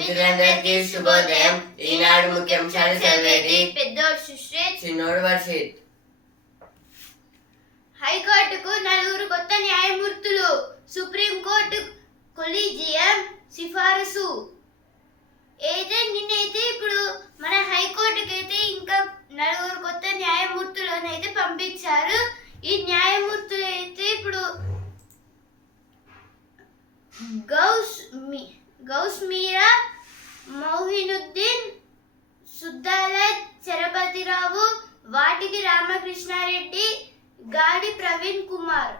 మిత్రులందరికీ శుభోదయం. ఈనాడు ముఖ్యాంశాలు చదివేది. పెద్దోడు సుశ్రేత్. చిన్నోడు వర్షిత్ హైకోర్టుకు నలుగురు కొత్త న్యాయమూర్తులు. సుప్రీంకోర్టు కొలీజియం సిఫారసు. అయితే నిన్నైతే ఇప్పుడు మన హైకోర్టుకి అయితే ఇంకా నలుగురు కొత్త న్యాయమూర్తులను అయితే పంపించారు. ఈ న్యాయమూర్తులు అయితే ఇప్పుడు గౌస్ మీ గౌస్ మీరా మౌహినుద్దీన్ సుద్దాల చరపతిరావు వాటికి రామకృష్ణారెడ్డి గాడి ప్రవీణ్ కుమార్.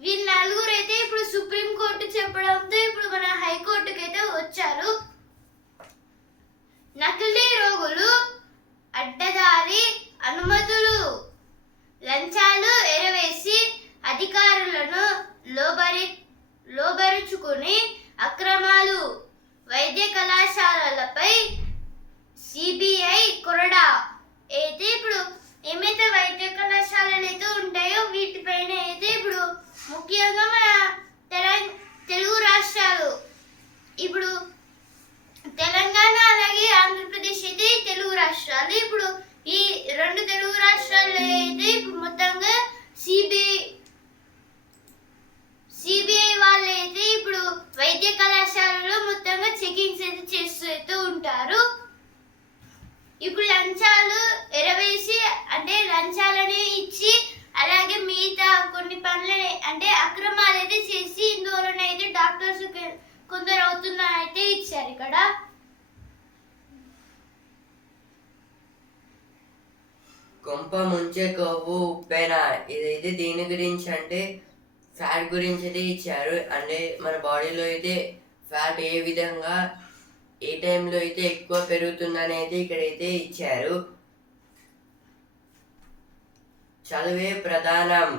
వీళ్ళు నలుగురు అయితే ఇప్పుడు సుప్రీం కోర్టు చెప్పడంతో ఇప్పుడు మన హైకోర్టుకి అయితే వచ్చారు నకిలీ రోగులు అడ్డదారి అనుమతులు లంచాలు ఎరవేసి అధికారులను లోబరి లోబరుచుకుని అక్రమాలు వైద్య కళాశాలలపై సిబిఐ కొరడా అయితే ఇప్పుడు ఏమైతే వైద్య కళాశాలలు అయితే ఉంటాయో వీటిపైన అయితే ఇప్పుడు ముఖ్యంగా మన తెలంగాణ తెలుగు రాష్ట్రాలు ఇప్పుడు తెలంగాణ అలాగే ఆంధ్రప్రదేశ్ అయితే తెలుగు రాష్ట్రాలు ఇప్పుడు ఈ రెండు తెలుగు రాష్ట్రాల్లో అయితే ఇప్పుడు మొత్తంగా సిబిఐ సిబిఐ వాళ్ళు అయితే ఇప్పుడు వైద్య కళాశాలలో మొత్తంగా చెకింగ్స్ అయితే చేస్తూ అయితే ఉంటారు ఇప్పుడు లంచాలు ఎరవేసి అంటే లంచాలని ఇచ్చి అలాగే మిగతా కొన్ని పనులని అంటే అక్రమాలు అయితే చేసి ఇందువలన డాక్టర్స్ కొందరు అవుతున్నారైతే ఇచ్చారు ఇక్కడ. కొంప ముంచే కొవ్వు ఉప్పెన ఇదైతే దీని గురించి అంటే ఫ్యాట్ గురించి అయితే ఇచ్చారు. అంటే మన బాడీలో అయితే ఫ్యాట్ ఏ విధంగా ఏ టైంలో అయితే ఎక్కువ పెరుగుతుందని అయితే ఇక్కడైతే ఇచ్చారు. చదువే ప్రధానం.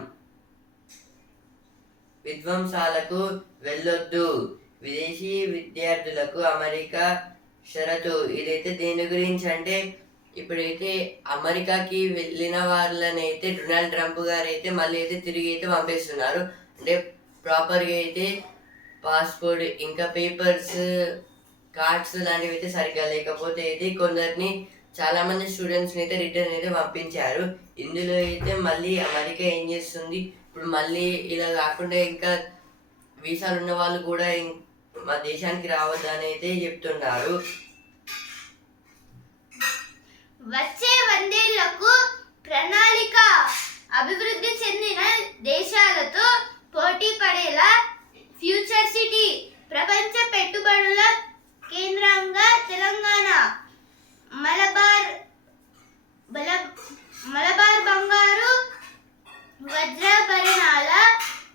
విధ్వంసాలకు వెళ్ళొద్దు. విదేశీ విద్యార్థులకు అమెరికా షరతు. ఇదైతే దేని గురించి అంటే ఇప్పుడైతే అమెరికాకి వెళ్ళిన వాళ్ళని అయితే డొనాల్డ్ ట్రంప్ గారు అయితే మళ్ళీ అయితే తిరిగి అయితే పంపిస్తున్నారు. అంటే ప్రాపర్గా అయితే పాస్పోర్ట్ ఇంకా పేపర్స్ కార్డ్స్ లాంటివి అయితే సరిగ్గా లేకపోతే అయితే కొందరిని చాలామంది స్టూడెంట్స్ని అయితే రిటర్న్ అయితే పంపించారు. ఇందులో అయితే మళ్ళీ అమెరికా ఏం చేస్తుంది? ఇప్పుడు మళ్ళీ ఇలా కాకుండా ఇంకా వీసాలు ఉన్న వాళ్ళు కూడా మా దేశానికి రావద్దని అయితే చెప్తున్నారు. వచ్చే వందేళ్ళకు ప్రణాళిక అభివృద్ధి చెందిన దేశాలతో పోటీ పడేలా ఫ్యూచర్ సిటీ ప్రపంచ పెట్టుబడుల కేంద్రంగా తెలంగాణ మలబార్ బల- మలబార్ బంగారు వజ్రాభరణాల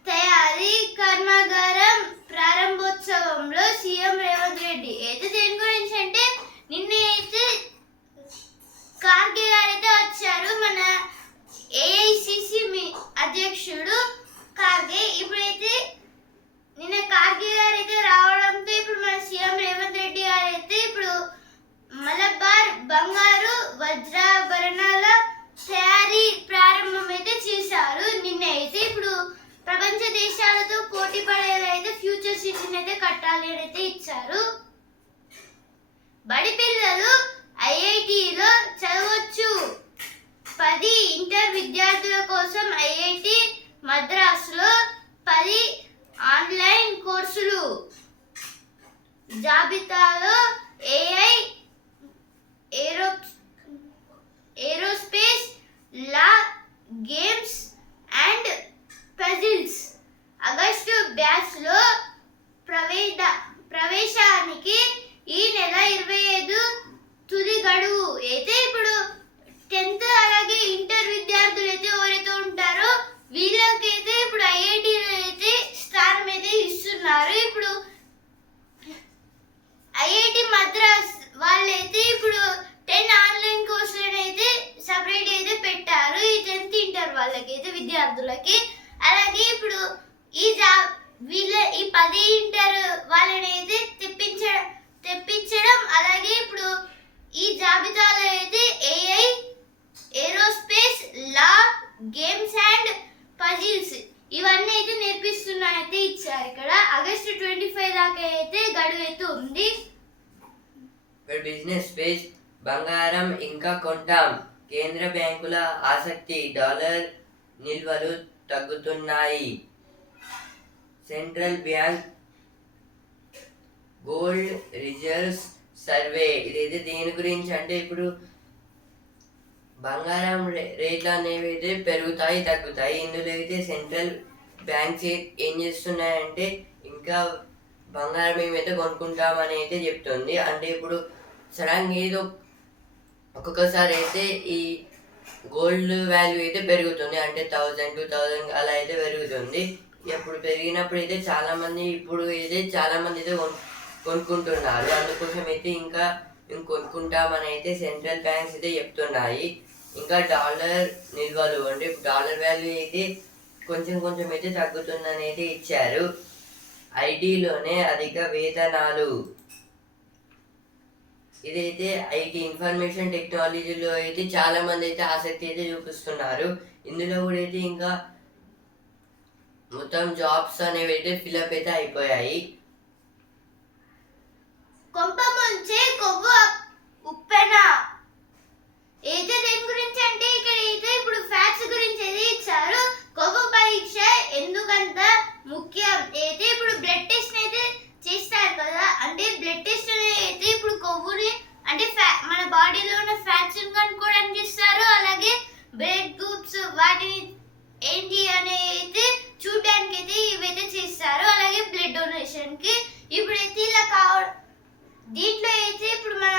తయారీ కర్మాగారం ప్రారంభోత్సవంలో సీఎం రేవంత్ రెడ్డి అయితే దేని గురించి అంటే నిన్న అయితే కార్గే గారు అయితే వచ్చారు మన ఏఐసిసి అధ్యక్షుడు కార్గే ఇప్పుడైతే నిన్న కార్గే గారు అయితే రావడంతో ఇప్పుడు మన సీఎం రేవంత్ రెడ్డి గారు అయితే ఇప్పుడు మలబార్ బంగారు వజ్రాభరణాల తయారీ ప్రారంభం అయితే చేశారు నిన్న అయితే ఇప్పుడు ప్రపంచ దేశాలతో పోటీ పడేలా అయితే ఫ్యూచర్ సిటీని అయితే కట్టాలి అని అయితే ఇచ్చారు బడి పిల్లలు ఐఐటిలో చదవచ్చు పది ఇంటర్ విద్యార్థుల కోసం ఐఐటి మద్రాసులో పది ఆన్లైన్ కోర్సులు. జాబితాలో AI aero aerospace law games and puzzles. August బ్యాచ్లో ప్రవేద ప్రవేశానికి ఈ నెల ఇరవై ఐదు తుది గడువు. అయితే ఇప్పుడు టెన్త్ అలాగే ఇంటర్ విద్యార్థులు అయితే ఎవరైతే ఉంటారో వీళ్ళకైతే ఇప్పుడు ఐఐటీలో అయితే స్థానం అయితే ఇస్తున్నారు. ఇప్పుడు ఐఐటి మద్రాస్ వాళ్ళైతే ఇప్పుడు టెన్ ఆన్లైన్ కోర్సులను అయితే సపరేట్ అయితే పెట్టారు. ఈ టెన్త్ ఇంటర్ వాళ్ళకైతే విద్యార్థులకి. అలాగే ఇప్పుడు ఈ జా వీళ్ళ ఈ పది ఇంటర్ వాళ్ళని అయితే తెప్పించడం తెప్పించడం అలాగే ఇప్పుడు ఈ జాబితాలో అయితే AI aerospace law games and puzzles ఇవన్నీ అయితే నేర్పిస్తున్నాయి అయితే ఇచ్చారు ఇక్కడ. ఆగస్ట్ ట్వంటీ ఫైవ్ దాకా అయితే గడువు అయితే ఉంది. బిజినెస్ స్పేస్ బంగారం ఇంకా కొంటాం. కేంద్ర బ్యాంకుల ఆసక్తి డాలర్ నిల్వలు తగ్గుతున్నాయి. Central bank gold reserves survey. ఇదైతే దేని గురించి అంటే ఇప్పుడు బంగారం రేట్లు అనేవి అయితే పెరుగుతాయి తగ్గుతాయి. ఇందులో అయితే సెంట్రల్ బ్యాంక్స్ ఏం చేస్తున్నాయంటే ఇంకా బంగారం ఏమైతే కొనుక్కుంటామని అయితే చెప్తుంది. అంటే ఇప్పుడు సడన్గా ఏదో ఒక్కొక్కసారి అయితే ఈ గోల్డ్ వాల్యూ అయితే పెరుగుతుంది. అంటే థౌజండ్ టూ థౌజండ్ అలా అయితే పెరుగుతుంది. ఇప్పుడు పెరిగినప్పుడు అయితే చాలామంది ఇప్పుడు అయితే చాలామంది అయితే కొను- కొనుక్కుంటున్నారు. అందుకోసం అయితే ఇంకా మేము కొనుక్కుంటామని అయితే సెంట్రల్ బ్యాంక్స్ అయితే చెప్తున్నాయి. ఇంకా డాలర్ నిల్వలు అంటే డాలర్ వాల్యూ అయితే కొంచెం కొంచెం అయితే తగ్గుతుందని అయితే ఇచ్చారు ఐటీలోనే అధిక వేతనాలు. ఇదైతే ఐటీ ఇన్ఫర్మేషన్ టెక్నాలజీలో అయితే చాలా మంది అయితే ఆసక్తి అయితే చూపిస్తున్నారు. ఇందులో కూడా అయితే ఇంకా మొత్తం జాబ్స్ అనేవి అయితే ఫిలప్ అయితే అయిపోయాయి. కొంప ముంచే కొవ్వు ఉప్పెన అయితే దేని గురించి అంటే ఇక్కడ అయితే ఇప్పుడు ఫ్యాట్స్ గురించి అయితే ఇచ్చారు కొవ్వు పరీక్ష ఎందుకంత ముఖ్యం అయితే ఇప్పుడు బ్లడ్ టెస్ట్ అయితే చేస్తారు కదా. అంటే బ్లడ్ టెస్ట్ అయితే ఇప్పుడు కొవ్వుని అంటే మన బాడీలో ఉన్న ఫ్యాట్స్ కనుక్కోవడానికి ఇస్తారు అలాగే బ్లడ్ గ్రూప్స్ వాటిని ఏంటి అని అయితే చూడడానికి అయితే ఇవైతే చేస్తారు. అలాగే బ్లడ్ డొనేషన్కి ఇప్పుడైతే ఇలా కావ దీంట్లో అయితే ఇప్పుడు మన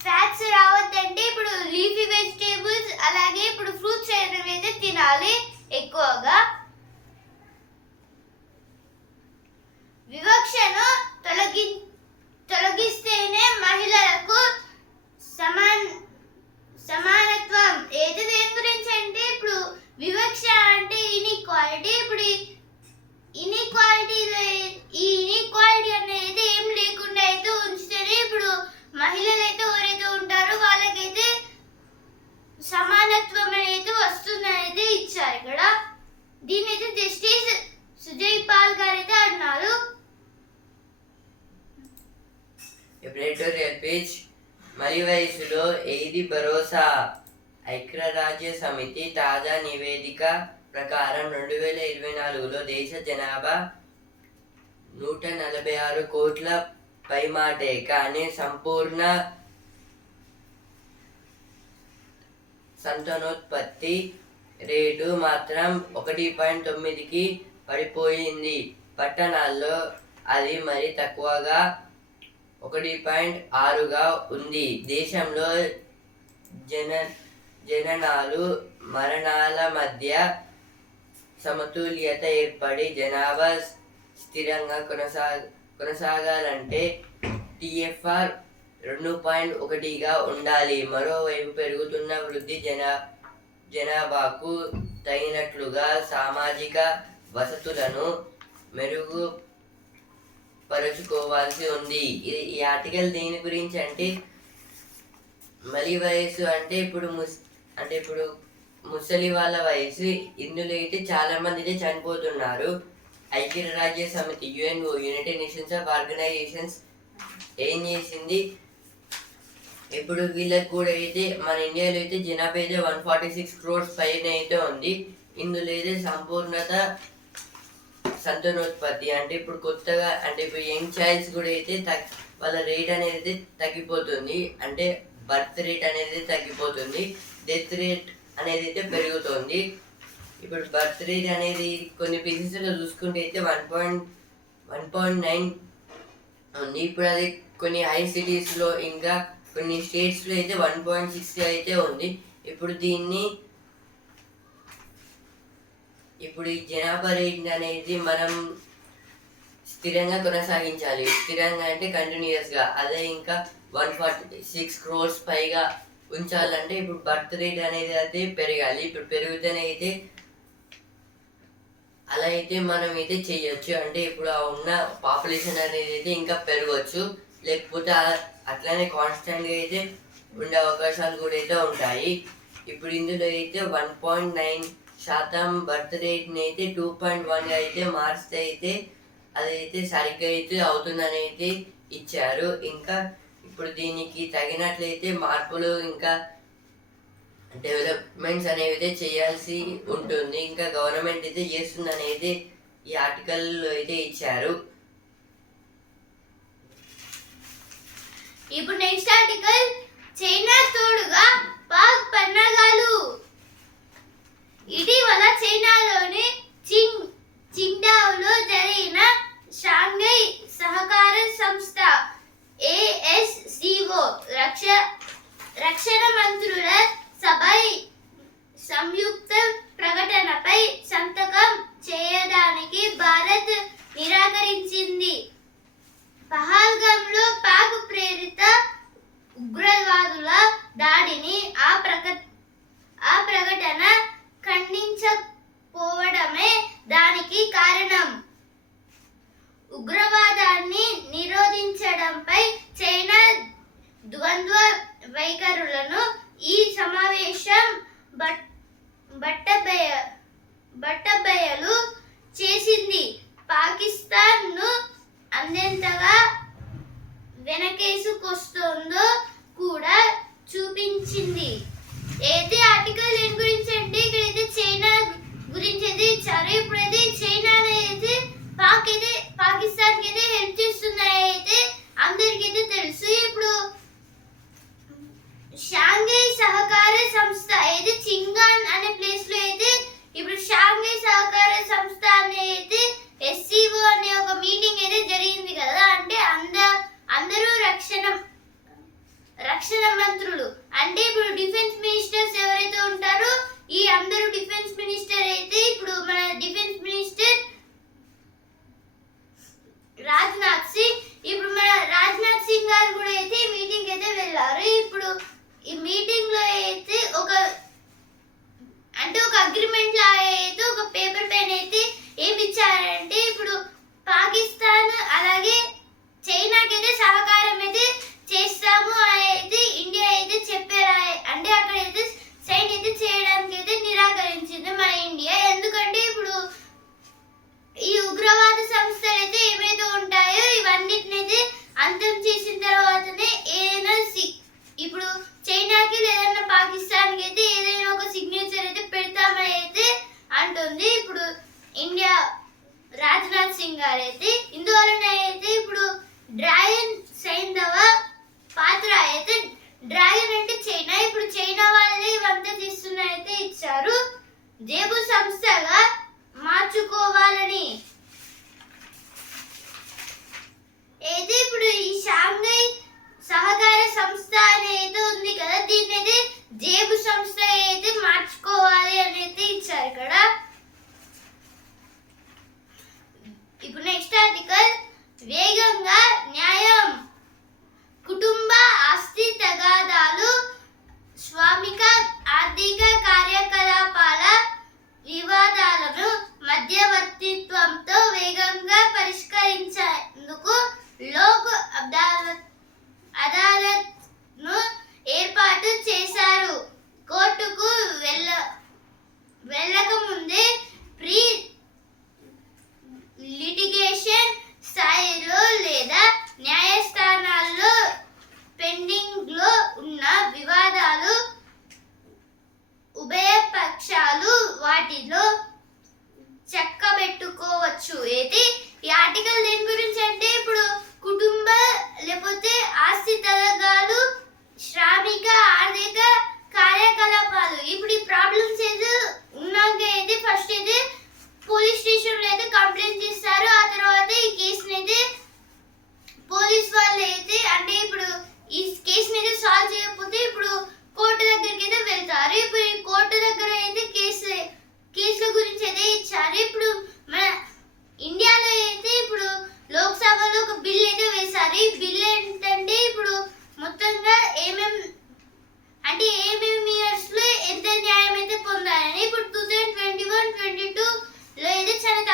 ఫ్యాట్స్ రావద్దంటే ఇప్పుడు లీఫీ వెజిటేబుల్స్ అలాగే ఇప్పుడు ఫ్రూట్స్ అనేవి అయితే తినాలి ఎక్కువగా వివక్షను తొలగి తొలగిస్తేనే మహిళలకు సమాన్ సమానత్వం ఏది దేని గురించి అంటే ఇప్పుడు వివక్ష అంటే ఇన్ఈక్వాలిటీ ఇప్పుడు ఇన్ఈక్వాలిటీ ఈ ఇన్ఈక్వాలిటీ అనేది ఏం లేకుండా అయితే ఉంచితేనే ఇప్పుడు మహిళలు అయితే ఎవరైతే ఉంటారో వాళ్ళకైతే సమానత్వం అనేది వస్తుందని అయితే ఇచ్చారు ఇక్కడ దీని అయితే జస్టిస్ సుజయ్ పాల్ గారు అయితే అన్నారు ఎడిటోరియల్ పేజ్ మరి వయసులో ఏది భరోసా ఐక్యరాజ్య సమితి తాజా నివేదిక ప్రకారం రెండు వేల ఇరవై నాలుగులో దేశ జనాభా నూట నలభై ఆరు కోట్ల పైమాటే కానీ సంపూర్ణ సంతానోత్పత్తి రేటు మాత్రం ఒకటి పాయింట్ తొమ్మిదికి పడిపోయింది. పట్టణాల్లో అది మరి తక్కువగా ఒకటి పాయింట్ ఆరుగా ఉంది. దేశంలో జన జననాలు మరణాల మధ్య సమతుల్యత ఏర్పడి జనాభా స్థిరంగా కొనసాగ కొనసాగాలంటే టిఎఫ్ఆర్ రెండు పాయింట్ ఒకటిగా ఉండాలి. మరోవైపు పెరుగుతున్న వృద్ధి జనా జనాభాకు తగినట్లుగా సామాజిక వసతులను మెరుగు పరుచుకోవాల్సి ఉంది. ఇది ఈ ఆర్టికల్ దేని గురించి అంటే మలి వయసు అంటే ఇప్పుడు ముస్ అంటే ఇప్పుడు ముసలి వాళ్ళ వయసు ఇందులో అయితే చాలామంది అయితే చనిపోతున్నారు. ఐక్యరాజ్య సమితి UNO United Nations of organisations ఏం చేసింది? ఇప్పుడు వీళ్ళకి కూడా అయితే మన ఇండియాలో అయితే జనాభా అయితే వన్ ఫార్టీ సిక్స్ క్రోర్స్ పైన అయితే ఉంది. ఇందులో అయితే సంపూర్ణత సంతానోత్పత్తి. అంటే ఇప్పుడు కొత్తగా అంటే ఇప్పుడు యంగ్ చైల్డ్స్ కూడా అయితే తగ్ వాళ్ళ రేట్ అనేది అయితే తగ్గిపోతుంది. అంటే బర్త్ రేట్ అనేది తగ్గిపోతుంది. డెత్ రేట్ అనేది అయితే పెరుగుతుంది. ఇప్పుడు బర్త్ రేట్ అనేది కొన్ని బిజినెస్లో చూసుకుంటే అయితే one point one point nine ఉంది ఇప్పుడు అది కొన్ని హై సిటీస్లో ఇంకా కొన్ని స్టేట్స్లో అయితే వన్ పాయింట్ సిక్స్ అయితే ఉంది. ఇప్పుడు దీన్ని ఇప్పుడు ఈ జనాభా రేట్ అనేది మనం స్థిరంగా కొనసాగించాలి. స్థిరంగా అంటే కంటిన్యూస్గా అదే ఇంకా వన్ ఫార్టీ సిక్స్ క్రోర్స్ పైగా ఉంచాలంటే ఇప్పుడు బర్త్ రేట్ అనేది అయితే పెరగాలి. ఇప్పుడు పెరుగుతూనే అయితే అలా అయితే మనం అయితే చేయొచ్చు. అంటే ఇప్పుడు ఉన్న పాపులేషన్ అనేది అయితే ఇంకా పెరగవచ్చు లేకపోతే అట్లానే కాన్స్టెంట్గా అయితే ఉండే అవకాశాలు కూడా అయితే ఉంటాయి. ఇప్పుడు ఇందులో అయితే వన్ పాయింట్ నైన్ శాతం బర్త్ రేట్ని అయితే టూ పాయింట్ వన్గా అయితే మార్చితే అయితే అదైతే సరిగ్గా అయితే అవుతుందని అయితే ఇచ్చారు. ఇంకా ఇప్పుడు దీనికి తగినట్లయితే మార్పులు ఇంకా డెవలప్మెంట్స్ అనేవి చేయాల్సి ఉంటుంది. ఇంకా గవర్నమెంట్ అయితే చేస్తుంది అనేది ఈ ఆర్టికల్లో అయితే ఇచ్చారు. ఇప్పుడు నెక్స్ట్ ఆర్టికల్ చైనా తోడుగా పాక్ పన్నాగాలు. ఇటీవల చైనాలోని చింగ్ చిండావులో జరిగిన షాంఘై సహకార సంస్థ ఏఎస్సిఓ రక్ష రక్షణ మంత్రుల సభై సంయుక్త ప్రకటనపై సంతకం చేయడానికి భారత్ నిరాకరించింది. పహల్గంలో పాక్ ప్రేరిత ఉగ్రవాదుల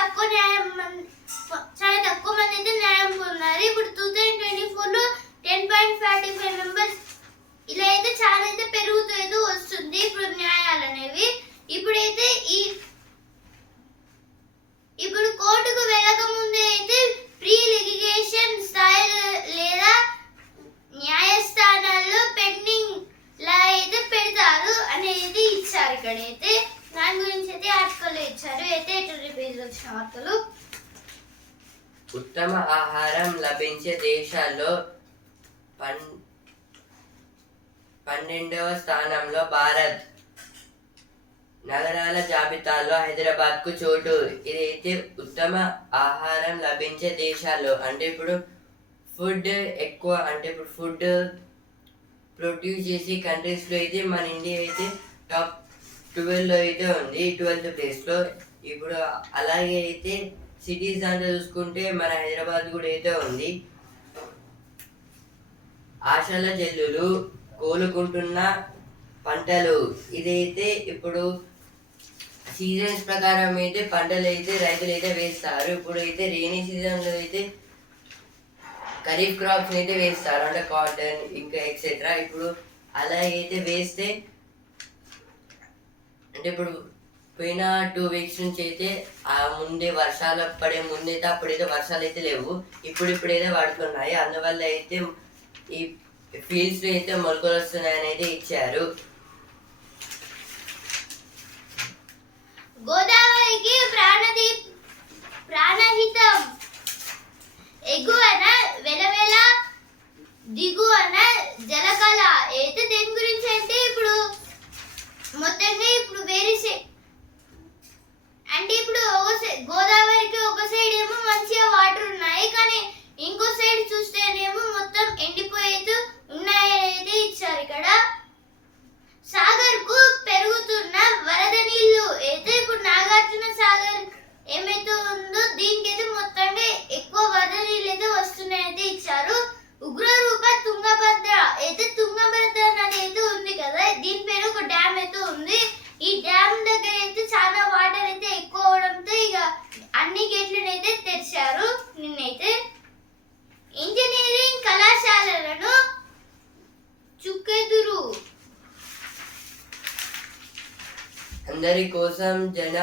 తక్కువ న్యాయం చాలా తక్కువ మంది అయితే న్యాయం పొందారు. ఇప్పుడు టూ థౌజండ్ ట్వంటీ ఫోర్లో ten point forty five members ఇలా అయితే చాలా అయితే పెరుగుతూ వస్తుంది ఇప్పుడు న్యాయాలు అనేవి. ఇప్పుడైతే ఈ ఇప్పుడు కోర్టుకు వెళ్ళకముందే అయితే ప్రీ లిటిగేషన్ స్థాయి లేదా న్యాయస్థానాల్లో పెండింగ్ లా అయితే పెడతారు అనేది ఇచ్చారు ఇక్కడైతే. దాని గురించి అయితే ఆర్టికల్ ఇచ్చారు. అయితే ఎటు పేజ్ వచ్చిన వార్తలు. ఉత్తమ ఆహారం లభించే దేశాల్లో పన్ పన్నెండవ స్థానంలో భారత్. నగరాల జాబితాలో హైదరాబాద్కు చోటు. ఇదైతే ఉత్తమ ఆహారం లభించే దేశాల్లో. అంటే ఇప్పుడు ఫుడ్ ఎక్కువ అంటే ఇప్పుడు ఫుడ్ ప్రొడ్యూస్ చేసే కంట్రీస్లో అయితే మన ఇండియా అయితే టాప్ ట్వెల్వ్లో అయితే ఉంది ట్వెల్త్ ప్లేస్లో ఇప్పుడు అలాగే అయితే సిటీస్ దాంట్లో చూసుకుంటే మన హైదరాబాద్ కూడా అయితే ఉంది. ఆశల జల్లులు కోలుకుంటున్న పంటలు. ఇదైతే ఇప్పుడు సీజన్స్ ప్రకారం అయితే పంటలు అయితే రైతులు అయితే వేస్తారు. ఇప్పుడు అయితే రైనీ సీజన్లో అయితే ఖరీఫ్ క్రాప్స్ అయితే వేస్తారు. అంటే కాటన్ ఇంకా ఎక్సెట్రా ఇప్పుడు అలాగైతే వేస్తే అంటే ఇప్పుడు పోయిన టూ వీక్స్ నుంచి అయితే ఆ ముందే వర్షాలు పడే ముందైతే అప్పుడైతే వర్షాలు అయితే లేవు ఇప్పుడు ఇప్పుడైతే పడుతున్నాయి. అందువల్ల అయితే ఈ ఫీల్డ్స్ అయితే మొలకలు వస్తున్నాయని అయితే ఇచ్చారు. గోదావరికి ప్రాణది ప్రాణహితం. ఎగువన వెలవెల దిగువన జలకళ. అయితే దేని గురించి అంటే ఇప్పుడు మొత్తంగా ఇప్పుడు వేరే సైడ్ అంటే ఇప్పుడు ఒక సైడ్ గోదావరికి ఒక సైడ్ ఏమో మంచిగా వాటర్ ఉన్నాయి కానీ ఇంకో సైడ్ చూస్తేనేమో మొత్తం ఎండిపోయేది ఉన్నాయని అయితే ఇచ్చారు ఇక్కడ. సాగర్కు పెరుగుతున్న వరద నీళ్ళు అయితే ఇప్పుడు నాగార్జున సాగర్ ఏమైతే ఉందో దీనికైతే మొత్తంగా ఎక్కువ వరద నీళ్ళు అయితే వస్తున్నాయి ఇచ్చారు ఉగ్రరూప తుంగభద్ర అయితే తుంగభద్ర నది అయితే ఉంది కదా దీని పేరు ఒక డ్యామ్ అయితే ఉంది ఈ డ్యామ్ దగ్గర అయితే చాలా వాటర్ అయితే ఎక్కువ అవడంతో ఇక అన్ని గేట్లను అయితే తెరిచారు నిన్నైతే ఇంజనీరింగ్ కళాశాలలను చుక్కెదురు అందరి కోసం జన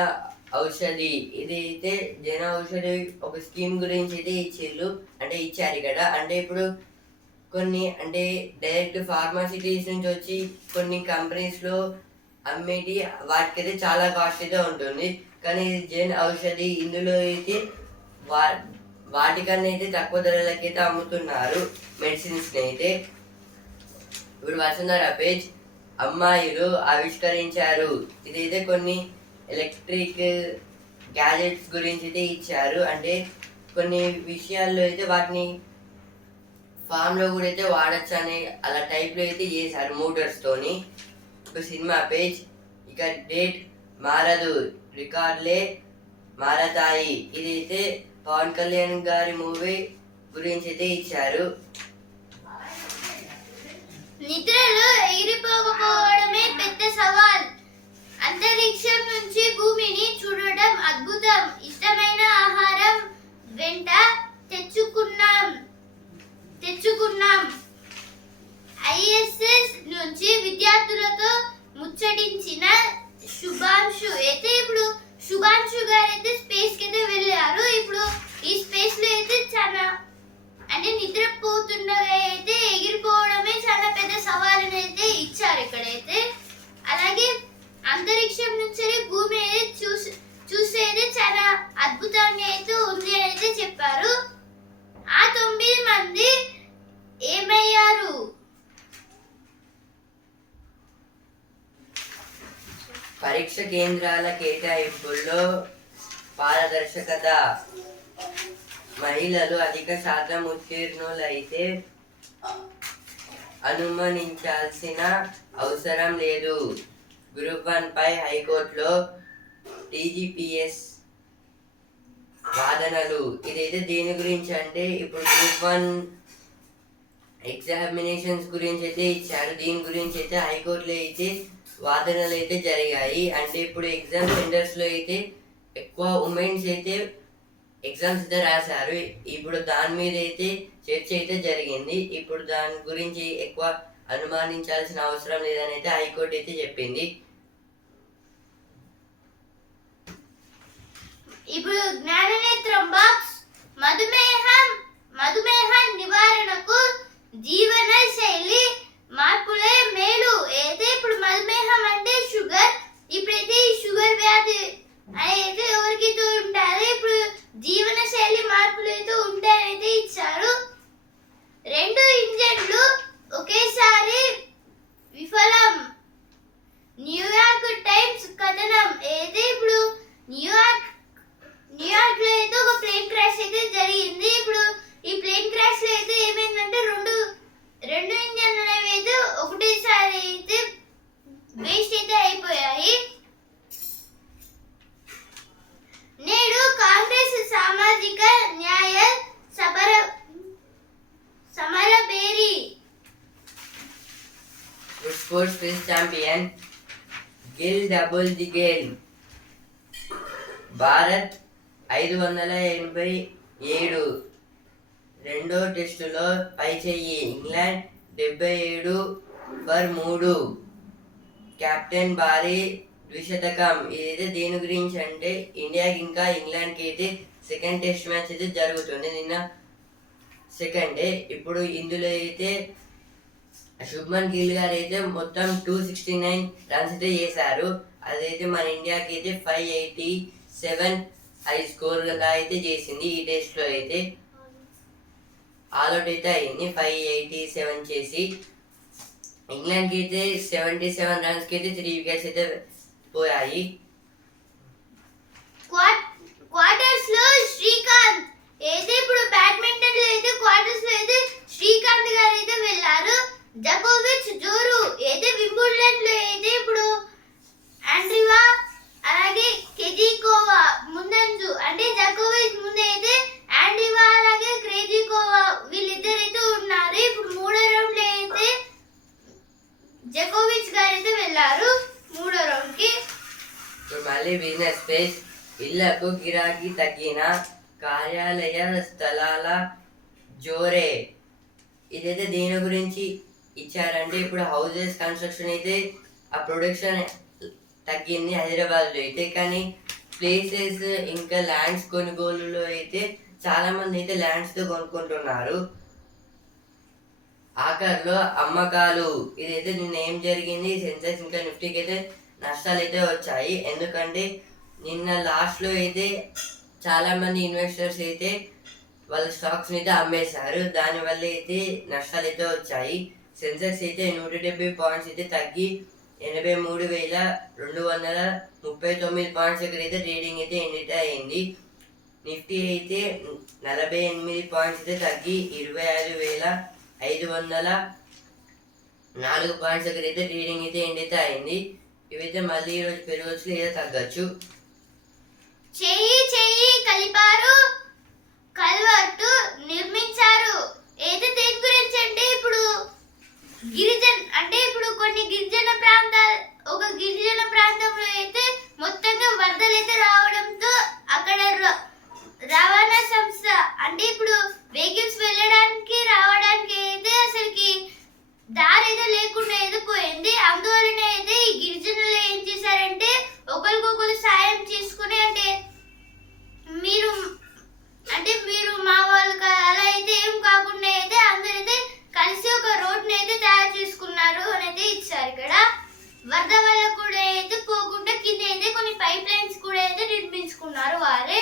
ఔషధి ఇది అయితే జన ఔషధి ఒక స్కీమ్ గురించి అయితే ఇచ్చారు అంటే ఇచ్చారు ఇక్కడ. అంటే ఇప్పుడు కొన్ని అంటే డైరెక్ట్ ఫార్మాసిటీస్ నుంచి వచ్చి కొన్ని కంపెనీస్లో అమ్మేటి వాటికైతే చాలా కాస్ట్ అయితే ఉంటుంది. కానీ జన్ ఔషధి ఇందులో అయితే వా వాటికన్నా అయితే తక్కువ ధరలకైతే అమ్ముతున్నారు మెడిసిన్స్ని అయితే. ఇప్పుడు వసుంధర పేజ్ అమ్మాయిలు ఆవిష్కరించారు. ఇదైతే కొన్ని ఎలక్ట్రిక్ గ్యాజెట్స్ గురించి అయితే ఇచ్చారు. అంటే కొన్ని విషయాల్లో అయితే వాటిని ఫామ్లో కూడా అయితే వాడచ్చు అని అలా టైప్లో అయితే చేశారు మోటార్స్తోని ఒక సినిమా పేజ్ ఇక డేట్ మారదు. రికార్డులే మారతాయి. ఇదైతే పవన్ కళ్యాణ్ గారి మూవీ గురించి అయితే ఇచ్చారు. నిద్రలో ఎగిరిపోకపోవడమే పెద్ద సవాల్. అంతరిక్షం నుంచి భూమిని చూడడం అద్భుతం. ఇష్టమైన ఆహారం వెంట తెచ్చుకున్నాం. తెచ్చుకున్నాం. ఐఎస్ఎస్ నుంచి విద్యార్థులతో ముచ్చటించిన శుభాంశు. అయితే ఇప్పుడు శుభాంశు గారు అయితే స్పేస్కి అయితే వెళ్ళారు. ఇప్పుడు ఈ స్పేస్లో అయితే చాలా అంటే నిద్రపోతుండగా అయితే ఎగిరిపోవడమే చాలా పెద్ద సవాలుని అయితే ఇచ్చారు ఇక్కడైతే. అలాగే అంతరిక్షం నుంచి భూమి అనేది చూసి చూసేది చాలా అద్భుతంగా అయితే ఉంది అయితే చెప్పారు. ఆ తొమ్మిది మంది ఏమయ్యారు? పరీక్ష కేంద్రాల కేటాయింపుల్లో పారదర్శకత. మహిళలు అధిక శాతం ఉత్తీర్ణులైతే అనుమానించాల్సిన అవసరం లేదు. గ్రూప్ వన్ పై హైకోర్టులో టీజీపీఎస్ వాదనలు. ఇదైతే దేని గురించి అంటే ఇప్పుడు గ్రూప్ వన్ ఎగ్జామినేషన్స్ గురించి అయితే ఇచ్చారు. దీని గురించి అయితే హైకోర్టులో అయితే వాదనలు అయితే జరిగాయి. అంటే ఇప్పుడు ఎగ్జామ్ సెంటర్స్లో అయితే ఎక్కువ ఉమెన్స్ అయితే ఎగ్జామ్స్ అయితే రాశారు. ఇప్పుడు దాని మీద అయితే చర్చ అయితే జరిగింది. ఇప్పుడు దాని గురించి ఎక్కువ అనుమానించాల్సిన అవసరం లేదని అయితే హైకోర్టు అయితే చెప్పింది. ఇప్పుడు జ్ఞాననేత్రం బాక్స్ మధుమేహం మధుమేహ నివారణకు జీవన శైలి మార్పులే మేలు. అయితే ఇప్పుడు మధుమేహం అంటే షుగర్ ఈ అయితే ఎవరికైతే ఉంటారో ఇప్పుడు జీవన శైలి మార్పులు అయితే ఉంటాయనైతే ఇచ్చారు రెండు ఇంజన్లు ఒకేసారి విఫలం న్యూయార్క్ టైమ్స్ కథనం అయితే ఇప్పుడు న్యూయార్క్ న్యూయార్క్లో అయితే ఒక ప్లేన్ క్రాష్ అయితే జరిగింది ఇప్పుడు ఈ ప్లేన్ క్రాష్లో అయితే ఏమైందంటే రెండు రెండు ఇంజన్లు అనేవి అయితే ఒకటేసారి అయితే వేస్ట్ అయితే అయిపోయాయి నేడు కాంగ్రెస్ సామాజిక న్యాయ సబర సమరబేరి sports quiz champion Gill double the Gayle Bharat ఐదు వందల ఎనభై ఏడు. రెండో టెస్టులో పై చెయ్యి ఇంగ్లాండ్ డెబ్బై ఏడు ఫర్ మూడు. కెప్టెన్ భారీ ద్విశతకం. ఇదైతే దేని గురించి అంటే ఇండియాకి ఇంకా ఇంగ్లాండ్కి అయితే సెకండ్ టెస్ట్ మ్యాచ్ అయితే జరుగుతుంది. నిన్న సెకండ్. డే ఇప్పుడు ఇందులో అయితే శుభ్మన్ గిల్ గారు అయితే మొత్తం టూ సిక్స్టీ నైన్ రన్స్ అయితే చేశారు. అదైతే మన ఇండియాకి అయితే ఫైవ్ ఎయిటీ సెవెన్ హై స్కోర్గా అయితే చేసింది ఈ టెస్ట్లో అయితే. ఆల్అౌట్ అయితే అయింది ఫైవ్ ఎయిటీ సెవెన్ చేసి. ఇంగ్లాండ్కి అయితే సెవెంటీ సెవెన్ రన్స్కి అయితే త్రీ వికెట్స్ అయితే పోయాయి క్వార్టర్స్లో శ్రీకాంత్ అయితే ఇప్పుడు బ్యాడ్మింటన్లో అయితే క్వార్టర్స్లో అయితే శ్రీకాంత్ గారు అయితే వెళ్ళారు. జకోవిచ్ జోరు అయితే వింబుల్డన్లో అయితే ఇప్పుడు? ఆండ్రివా అలాగే కెజికోవా ముందంజు. అంటే జకోవిచ్ ముందే అయితే ఆండ్రివా అలాగే క్రేజికోవా వీళ్ళిద్దరైతే ఉన్నారు. ఇప్పుడు మూడో రౌండ్లో అయితే జకోవిచ్ గారు అయితే వెళ్ళారు మూడో రౌండ్కి ఇప్పుడు మళ్ళీ బిజినెస్ స్పేస్ ఇళ్ళకు గిరాకీ తగ్గిన కార్యాలయ స్థలాల జోరే. ఇదైతే దీని గురించి? ఇచ్చారంటే ఇప్పుడు హౌసెస్ కన్స్ట్రక్షన్ అయితే ఆ ప్రొడక్షన్ తగ్గింది హైదరాబాద్లో అయితే. కానీ ప్లేసెస్ ఇంకా ల్యాండ్స్ కొనుగోలులో అయితే చాలామంది అయితే ల్యాండ్స్తో కొనుక్కుంటున్నారు. ఆఖరిలో అమ్మకాలు. ఇదైతే నిన్న ఏం జరిగింది? సెన్సెక్స్ ఇంకా నిఫ్టీకి అయితే నష్టాలు అయితే వచ్చాయి. ఎందుకంటే నిన్న లాస్ట్లో అయితే చాలామంది ఇన్వెస్టర్స్ అయితే వాళ్ళ స్టాక్స్ని అయితే అమ్మేశారు. దానివల్ల అయితే నష్టాలు అయితే వచ్చాయి. సెన్సెక్స్ అయితే నూట డెబ్బై పాయింట్స్ అయితే తగ్గి ఎనభై మూడు వేల రెండు వందల ముప్పై తొమ్మిది పాయింట్స్ దగ్గర అయితే ట్రేడింగ్ అయితే ఎండిట్ అయింది. నిఫ్టీ అయితే నలభై ఎనిమిది పాయింట్స్ అయితే తగ్గి ఇరవై ఐదు వేల ఐదు వందల నాలుగు పాయింట్స్ దగ్గర అయితే ట్రేడింగ్ అయితే ఎండితే అయింది. ఇవైతే మళ్ళీ ఈరోజు పెరగచ్చు లేదా తగ్గచ్చు చెయ్యి చెయ్యి కలిపారు కల్వర్టు నిర్మించారు ఏది దేని గురించి అంటే ఇప్పుడు గిరిజన్ అంటే ఇప్పుడు కొన్ని గిరిజన ప్రాంతాలు ఒక గిరిజన ప్రాంతంలో అయితే మొత్తంగా వరదలు అయితే రావడంతో అక్కడ ర- రవాణా సంస్థ అంటే ఇప్పుడు వెహికల్స్ వెళ్ళడానికి రావడానికి అయితే అసలుకి దారి అయితే లేకుండా అయితే పోయింది అందువలన అయితే ఈ గిరిజనులు ఏం చేశారంటే ఒకరికొకరు సాయం చేసుకుని అంటే మీరు అంటే మీరు మా వాళ్ళు కా- అలా అయితే ఏం కాకుండా అయితే అందరైతే కలిసి ఒక రోడ్ని అయితే తయారు చేసుకున్నారు అని అయితే ఇచ్చారు ఇక్కడ వరద వల్ల కూడా అయితే పోకుండా కింద అయితే కొన్ని పైప్ లైన్స్ కూడా అయితే నిర్మించుకున్నారు వారే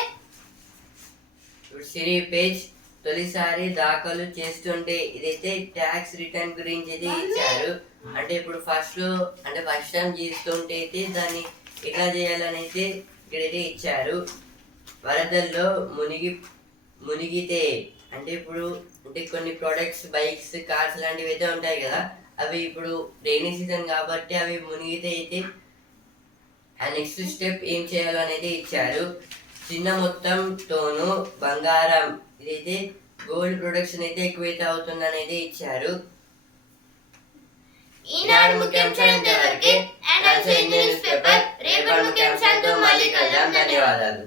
ఇప్పుడు సిరి పేజ్ తొలిసారి దాఖలు చేస్తుంటే ఇదైతే ట్యాక్స్ రిటర్న్ గురించి అయితే ఇచ్చారు. అంటే ఇప్పుడు ఫస్ట్ అంటే ఫస్ట్ టైం చేస్తుంటే అయితే దాన్ని ఎట్లా చేయాలని అయితే ఇక్కడైతే ఇచ్చారు. వరదల్లో మునిగి మునిగితే అంటే ఇప్పుడు అంటే కొన్ని ప్రొడక్ట్స్ బైక్స్ కార్స్ లాంటివి అయితే ఉంటాయి కదా అవి ఇప్పుడు రైనీ సీజన్ కాబట్టి అవి మునిగితే అయితే ఆ నెక్స్ట్ స్టెప్ ఏం చేయాలనేది ఇచ్చారు. చిన్న మొత్తంతోనూ బంగారం. ఇదైతే గోల్డ్ ప్రొడక్షన్ అయితే ఎక్కువైతే అవుతుంది అనేది ఇచ్చారు. ఈనాడు ముఖ్యాంశాలు ఇంతవరకే and also in newspaper రేపటి ముఖ్యాంశాలతో మళ్ళీ కలుద్దాం. ధన్యవాదాలు.